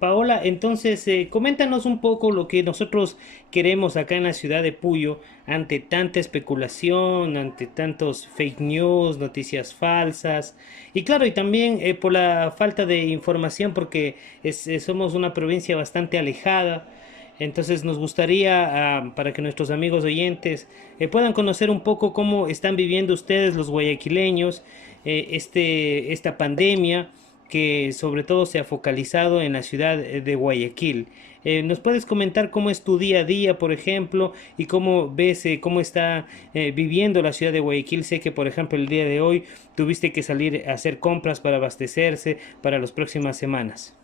Paola, entonces coméntanos un poco lo que nosotros queremos acá en la ciudad de Puyo ante tanta especulación, ante tantos fake news, noticias falsas y claro, y también por la falta de información porque somos una provincia bastante alejada. Entonces nos gustaría, para que nuestros amigos oyentes puedan conocer un poco cómo están viviendo ustedes los guayaquileños esta pandemia que sobre todo se ha focalizado en la ciudad de Guayaquil. ¿Nos puedes comentar cómo es tu día a día, por ejemplo, y cómo ves cómo está viviendo la ciudad de Guayaquil? Sé que, por ejemplo, el día de hoy tuviste que salir a hacer compras para abastecerse para las próximas semanas.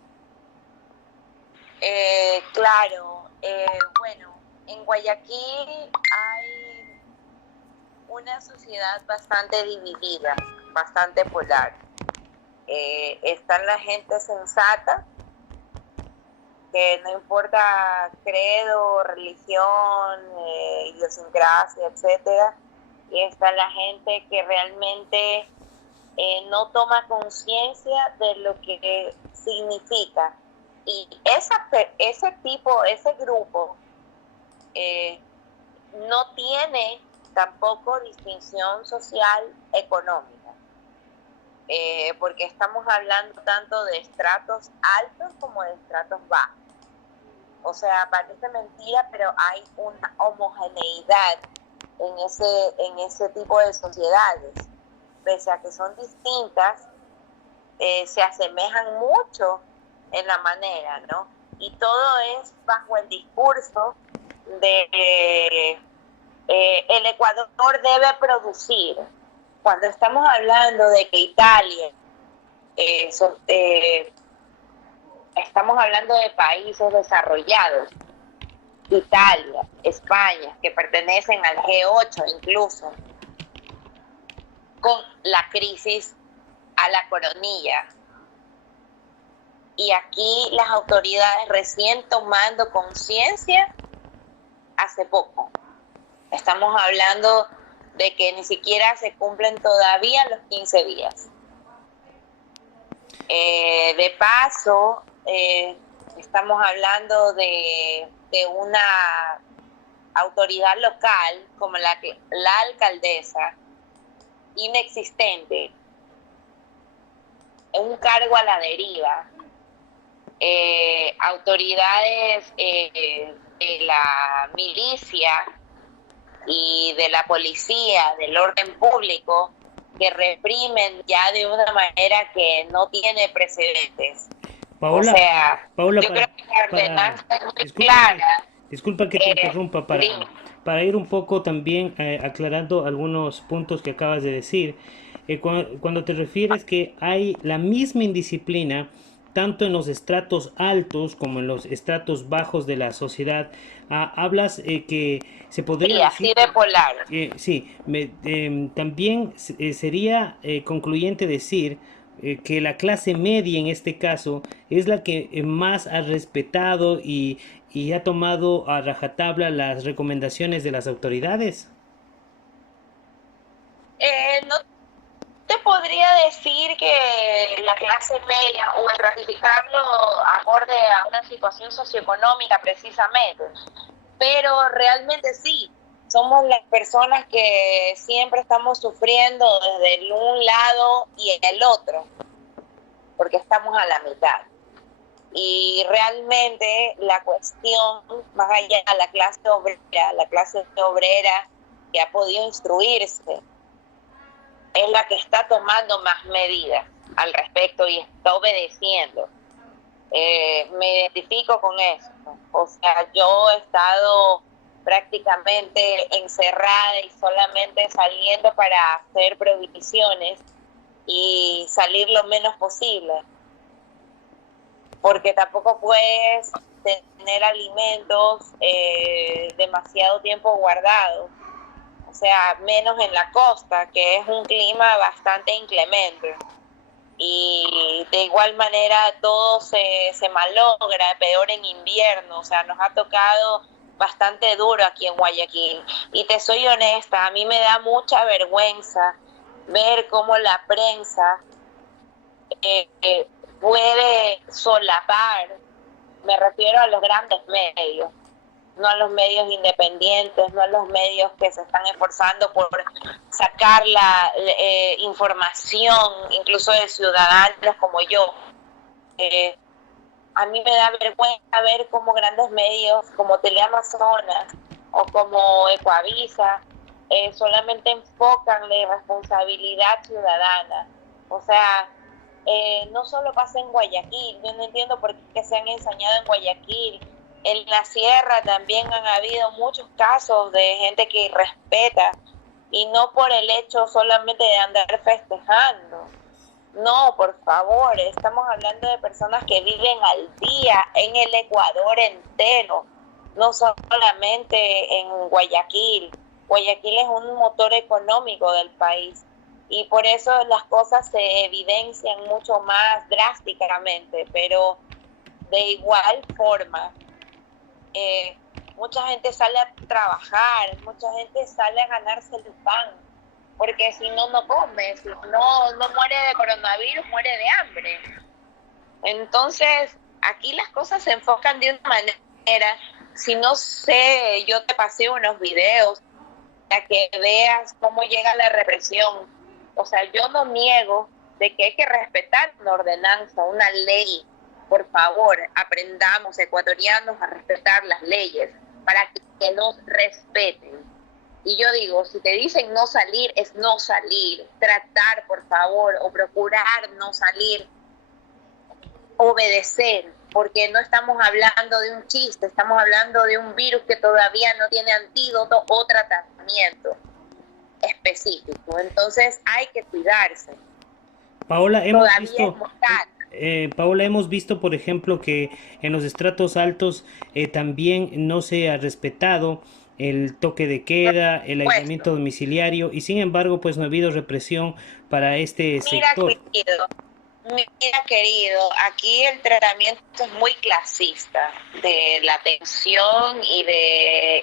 Claro, bueno, en Guayaquil hay una sociedad bastante dividida, bastante polar. Está la gente sensata, que no importa credo, religión, idiosincrasia, etcétera, y está la gente que realmente no toma conciencia de lo que significa. Y ese tipo, ese grupo, eh, no tiene tampoco distinción social económica, porque estamos hablando tanto de estratos altos como de estratos bajos. O sea, parece mentira, pero hay una homogeneidad en ese tipo de sociedades. Pese a que son distintas, se asemejan mucho en la manera, ¿no? Y todo es bajo el discurso de el Ecuador debe producir. Cuando estamos hablando de que Italia, eh, so, eh, estamos hablando de países desarrollados, Italia, España, que pertenecen al G8 incluso, con la crisis a la coronilla. Y aquí las autoridades recién tomando conciencia hace poco. Estamos hablando de que ni siquiera se cumplen todavía los 15 días. De paso, estamos hablando de una autoridad local como la alcaldesa, inexistente, un cargo a la deriva, autoridades de la milicia y de la policía, del orden público, que reprimen ya de una manera que no tiene precedentes. O Paola, sea, Paola, yo creo que la para, ordenanza es muy disculpa clara. disculpa que te interrumpa, Dime. para ir un poco también aclarando algunos puntos que acabas de decir. Cuando te refieres que hay la misma indisciplina, tanto en los estratos altos como en los estratos bajos de la sociedad, hablas que se podría Sí, así decir de polar. sí, también sería concluyente decir que la clase media en este caso es la que más ha respetado y ha tomado a rajatabla las recomendaciones de las autoridades. No te podría decir que la clase media o estratificarlo acorde a una situación socioeconómica precisamente, pero realmente sí, somos las personas que siempre estamos sufriendo desde el un lado y el otro, porque estamos a la mitad. Y realmente la cuestión, más allá de la clase obrera que ha podido instruirse, es la que está tomando más medidas al respecto y está obedeciendo. Me identifico con eso. O sea, yo he estado prácticamente encerrada y solamente saliendo para hacer provisiones y salir lo menos posible, porque tampoco puedes tener alimentos demasiado tiempo guardados, o sea, menos en la costa, que es un clima bastante inclemente. Y de igual manera todo se malogra, peor en invierno, o sea, nos ha tocado bastante duro aquí en Guayaquil. Y te soy honesta, a mí me da mucha vergüenza ver cómo la prensa eh, eh, puede solapar, me refiero a los grandes medios, no a los medios independientes, no a los medios que se están esforzando por sacar la información, incluso de ciudadanos como yo. A mí me da vergüenza ver cómo grandes medios como Teleamazonas o como Ecoavisa solamente enfocan la irresponsabilidad ciudadana. O sea, no solo pasa en Guayaquil, yo no entiendo por qué se han ensañado en Guayaquil. En la sierra también han habido muchos casos de gente que irrespeta, y no por el hecho solamente de andar festejando. No, por favor, estamos hablando de personas que viven al día en el Ecuador entero, no solamente en Guayaquil. Guayaquil es un motor económico del país y por eso las cosas se evidencian mucho más drásticamente, pero de igual forma, mucha gente sale a trabajar, mucha gente sale a ganarse el pan, porque si no, no come, si no muere de coronavirus, muere de hambre. Entonces, aquí las cosas se enfocan de una manera, si no sé, yo te pasé unos videos para que veas cómo llega la represión. O sea, yo no niego de que hay que respetar una ordenanza, una ley. Por favor, aprendamos ecuatorianos a respetar las leyes para que nos respeten. Y yo digo, si te dicen no salir, es no salir. Tratar, por favor, o procurar no salir. Obedecer, porque no estamos hablando de un chiste, estamos hablando de un virus que todavía no tiene antídoto o tratamiento específico. Entonces hay que cuidarse. Paola, hemos visto, por ejemplo, que en los estratos altos también no se ha respetado el toque de queda, el aislamiento domiciliario, y sin embargo, pues no ha habido represión para este sector. Mira, querido, aquí el tratamiento es muy clasista de la atención y de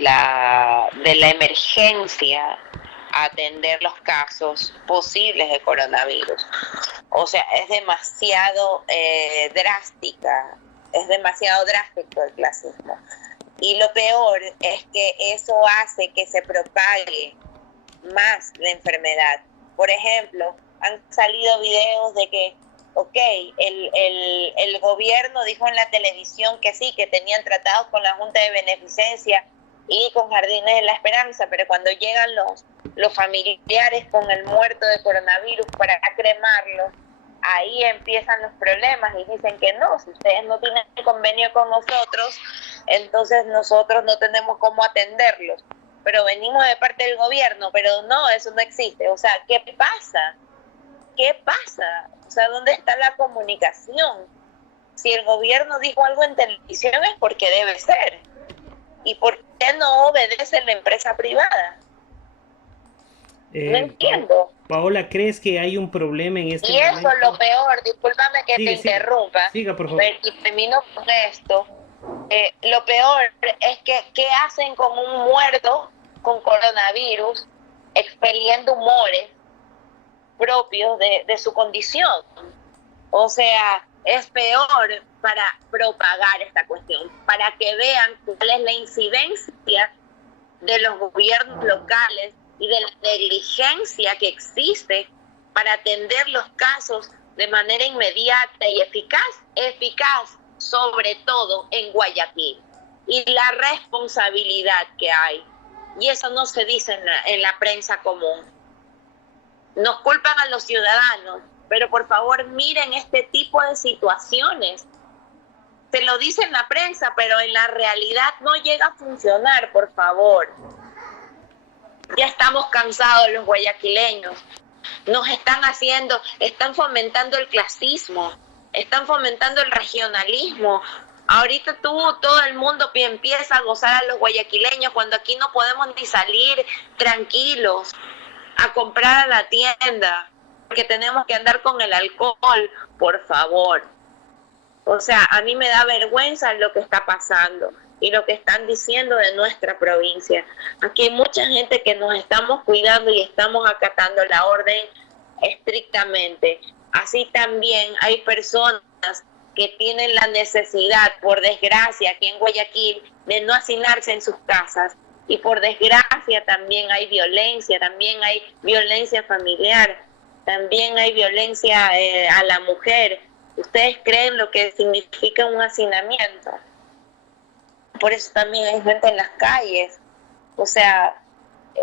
la emergencia a atender los casos posibles de coronavirus. O sea, es demasiado drástica, es demasiado drástico el clasismo. Y lo peor es que eso hace que se propague más la enfermedad. Por ejemplo, han salido videos de que, el gobierno dijo en la televisión que sí, que tenían tratados con la Junta de Beneficencia y con Jardines de la Esperanza, pero cuando llegan los familiares con el muerto de coronavirus para cremarlo, ahí empiezan los problemas y dicen que no, si ustedes no tienen convenio con nosotros, entonces nosotros no tenemos cómo atenderlos. Pero venimos de parte del gobierno, pero no, eso no existe. O sea, ¿qué pasa? ¿Qué pasa? O sea, ¿dónde está la comunicación? Si el gobierno dijo algo en televisión es porque debe ser. ¿Y por qué no obedece la empresa privada? No entiendo. Paola, ¿crees que hay un problema en este momento? Y eso es lo peor, discúlpame que te interrumpa. Siga, por favor. Y termino con esto. Lo peor es que ¿qué hacen con un muerto con coronavirus? Expeliendo humores propios de su condición. O sea, es peor para propagar esta cuestión, para que vean cuál es la incidencia de los gobiernos locales y de la negligencia que existe para atender los casos de manera inmediata y eficaz, sobre todo en Guayaquil, y la responsabilidad que hay. Y eso no se dice en la prensa común. Nos culpan a los ciudadanos, pero por favor miren este tipo de situaciones. Se lo dice en la prensa, pero en la realidad no llega a funcionar, por favor. Ya estamos cansados los guayaquileños. Están fomentando el clasismo, están fomentando el regionalismo. Ahorita todo el mundo empieza a gozar a los guayaquileños cuando aquí no podemos ni salir tranquilos a comprar a la tienda, porque tenemos que andar con el alcohol, por favor. O sea, a mí me da vergüenza lo que está pasando y lo que están diciendo de nuestra provincia. Aquí hay mucha gente que nos estamos cuidando y estamos acatando la orden estrictamente. Así también hay personas que tienen la necesidad, por desgracia, aquí en Guayaquil, de no hacinarse en sus casas. Y por desgracia también hay violencia familiar, también hay violencia a la mujer. ¿Ustedes creen lo que significa un hacinamiento? Por eso también hay gente en las calles. O sea,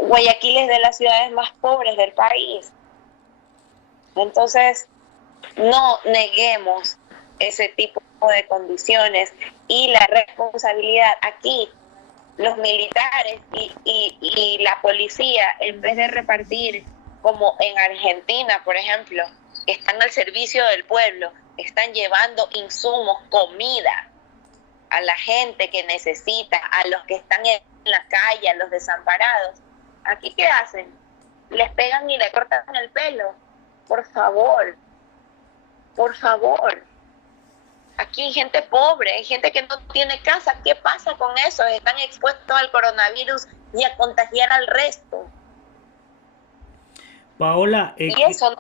Guayaquil es de las ciudades más pobres del país. Entonces, no neguemos ese tipo de condiciones y la responsabilidad aquí, los militares y la policía, en vez de repartir como en Argentina, por ejemplo, que están al servicio del pueblo, están llevando insumos, comida a la gente que necesita, a los que están en la calle, a los desamparados. ¿Aquí qué hacen? Les pegan y le cortan el pelo. Por favor, por favor. Aquí hay gente pobre, hay gente que no tiene casa. ¿Qué pasa con eso? Están expuestos al coronavirus y a contagiar al resto. Paola, Y eso no...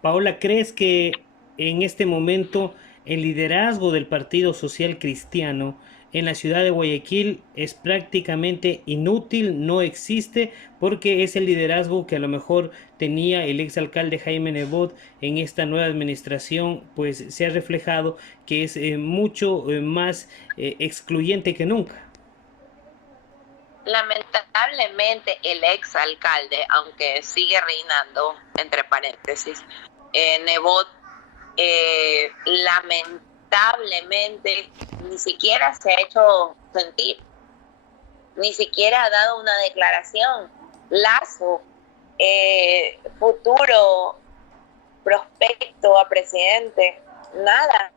Paola, ¿crees que en este momento el liderazgo del Partido Social Cristiano en la ciudad de Guayaquil es prácticamente inútil, no existe, porque es el liderazgo que a lo mejor tenía el exalcalde Jaime Nebot en esta nueva administración, pues se ha reflejado que es mucho más excluyente que nunca? Lamentablemente el exalcalde, aunque sigue reinando, entre paréntesis, Nebot, lamentablemente ni siquiera se ha hecho sentir, ni siquiera ha dado una declaración. Lazo, futuro prospecto a presidente, nada.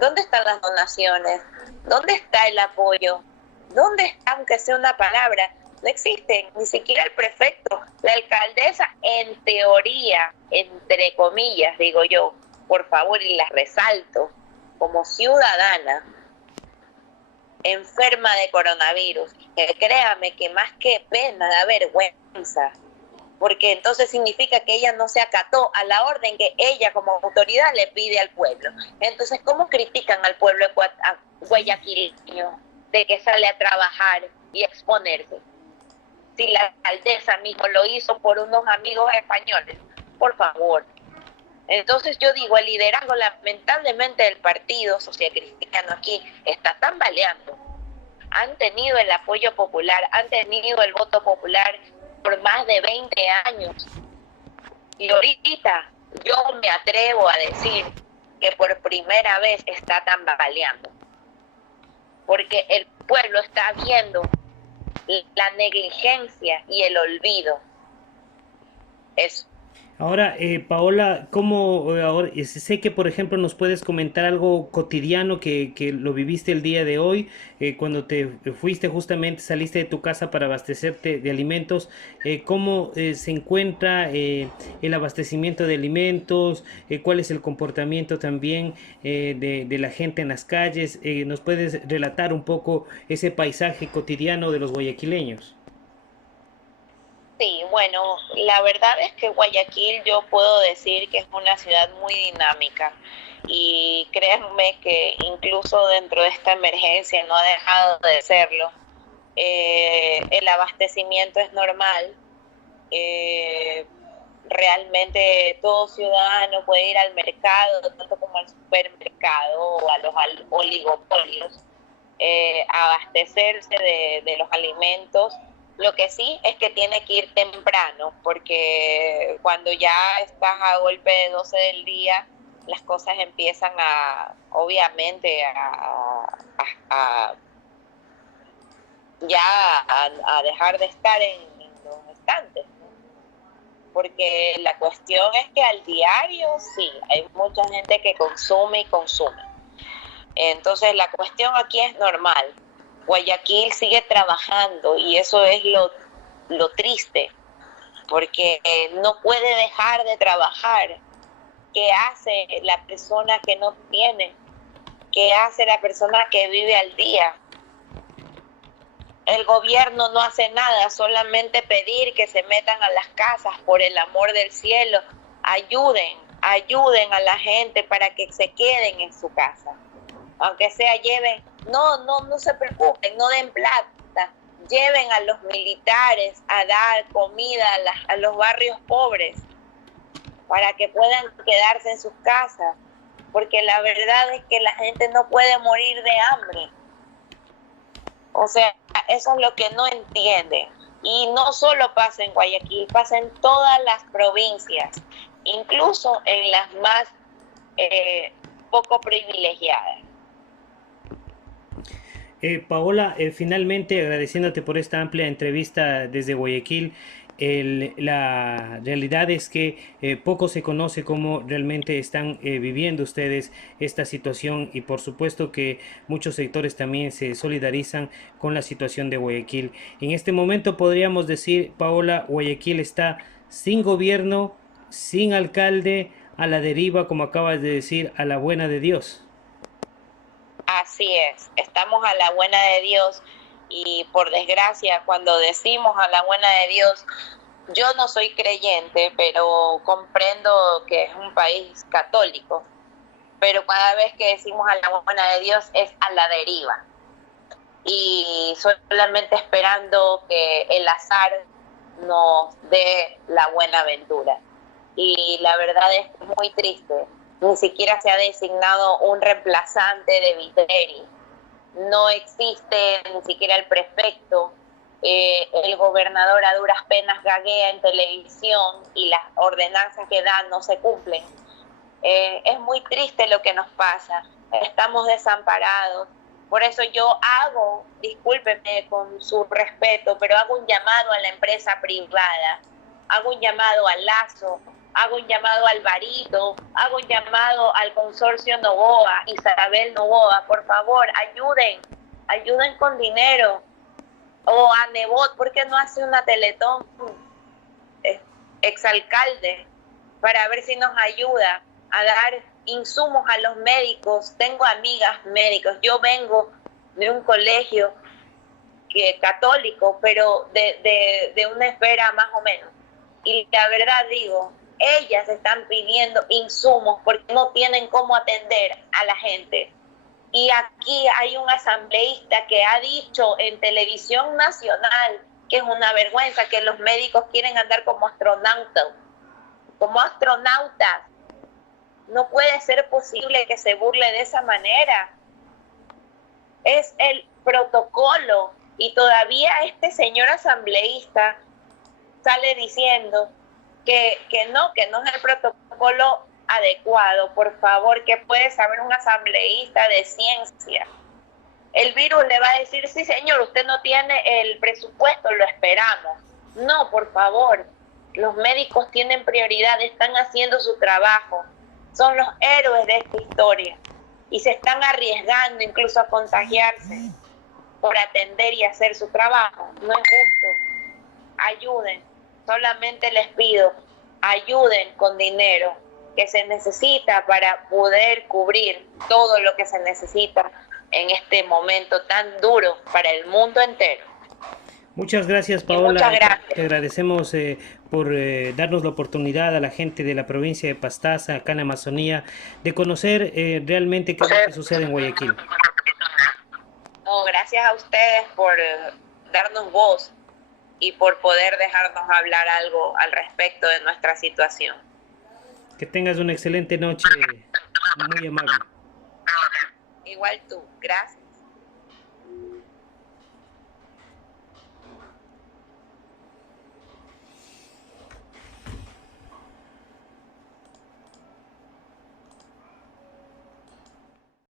¿Dónde están las donaciones? ¿Dónde está el apoyo? ¿Dónde está, aunque sea una palabra? No existe, ni siquiera el prefecto. La alcaldesa, en teoría, entre comillas, digo yo, por favor, y las resalto, como ciudadana enferma de coronavirus, que créame que más que pena, da vergüenza, porque entonces significa que ella no se acató a la orden que ella como autoridad le pide al pueblo. Entonces, ¿cómo critican al pueblo guayaquileño de que sale a trabajar y exponerse? Si la alcaldesa mismo lo hizo por unos amigos españoles, por favor. Entonces yo digo, el liderazgo lamentablemente del Partido Social Cristiano aquí está tambaleando. Han tenido el apoyo popular, han tenido el voto popular por más de 20 años. Y ahorita yo me atrevo a decir que por primera vez está tambaleando. Porque el pueblo está viendo la negligencia y el olvido. Eso. Ahora, Paola, ¿cómo ahora, sé que, por ejemplo, nos puedes comentar algo cotidiano que lo viviste el día de hoy, cuando te fuiste justamente, saliste de tu casa para abastecerte de alimentos, ¿cómo se encuentra el abastecimiento de alimentos? ¿Cuál es el comportamiento también de la gente en las calles? ¿Nos puedes relatar un poco ese paisaje cotidiano de los guayaquileños? Sí, bueno, la verdad es que Guayaquil yo puedo decir que es una ciudad muy dinámica y créanme que incluso dentro de esta emergencia no ha dejado de serlo. El abastecimiento es normal. Eh, Realmente todo ciudadano puede ir al mercado, tanto como al supermercado o a los oligopolios, abastecerse de los alimentos. Lo que sí es que tiene que ir temprano, porque cuando ya estás a golpe de 12 del día, las cosas empiezan obviamente, a dejar de estar en los estantes, ¿no? Porque la cuestión es que al diario sí, hay mucha gente que consume y consume. Entonces la cuestión aquí es normal. Guayaquil sigue trabajando y eso es lo triste, porque no puede dejar de trabajar. ¿Qué hace la persona que no tiene? ¿Qué hace la persona que vive al día? El gobierno no hace nada, solamente pedir que se metan a las casas, por el amor del cielo. ayuden a la gente para que se queden en su casa. Aunque sea lleven, no se preocupen, no den plata, lleven a los militares a dar comida a los barrios pobres para que puedan quedarse en sus casas, porque la verdad es que la gente no puede morir de hambre. O sea, eso es lo que no entienden. Y no solo pasa en Guayaquil, pasa en todas las provincias, incluso en las más poco privilegiadas. Paola, finalmente agradeciéndote por esta amplia entrevista desde Guayaquil. La realidad es que poco se conoce cómo realmente están viviendo ustedes esta situación y por supuesto que muchos sectores también se solidarizan con la situación de Guayaquil. En este momento podríamos decir, Paola, Guayaquil está sin gobierno, sin alcalde, a la deriva, como acabas de decir, a la buena de Dios. Así es, estamos a la buena de Dios y por desgracia cuando decimos a la buena de Dios, yo no soy creyente, pero comprendo que es un país católico, pero cada vez que decimos a la buena de Dios es a la deriva y solamente esperando que el azar nos dé la buena aventura. Y la verdad es muy triste. Ni siquiera se ha designado un reemplazante de Viteri. No existe ni siquiera el prefecto. El gobernador a duras penas gaguea en televisión y las ordenanzas que dan no se cumplen. Es muy triste lo que nos pasa. Estamos desamparados. Por eso yo hago, discúlpeme con su respeto, pero hago un llamado a la empresa privada, hago un llamado a Lazo, hago un llamado a Alvarito, hago un llamado al consorcio Novoa, Isabel Novoa, por favor, ayuden con dinero. O a Nebot, ¿por qué no hace una teletón? Exalcalde, para ver si nos ayuda a dar insumos a los médicos. Tengo amigas médicos, yo vengo de un colegio católico, pero de una esfera más o menos. Y la verdad digo, ellas están pidiendo insumos porque no tienen cómo atender a la gente. Y aquí hay un asambleísta que ha dicho en televisión nacional que es una vergüenza que los médicos quieren andar como astronautas. Como astronautas. No puede ser posible que se burle de esa manera. Es el protocolo y todavía este señor asambleísta sale diciendo que no es el protocolo adecuado. Por favor, ¿qué puede saber un asambleísta de ciencia? El virus le va a decir, sí señor, usted no tiene el presupuesto, lo esperamos. No, por favor, los médicos tienen prioridad, están haciendo su trabajo, son los héroes de esta historia y se están arriesgando incluso a contagiarse por atender y hacer su trabajo. No es justo. Ayuden, solamente les pido, ayuden con dinero que se necesita para poder cubrir todo lo que se necesita en este momento tan duro para el mundo entero. Muchas gracias, Paola. Muchas gracias. Te agradecemos por darnos la oportunidad a la gente de la provincia de Pastaza, acá en la Amazonía, de conocer realmente qué es lo que sucede en Guayaquil. No, gracias a ustedes por darnos voz y por poder dejarnos hablar algo al respecto de nuestra situación. Que tengas una excelente noche, muy amable. Igual tú, gracias.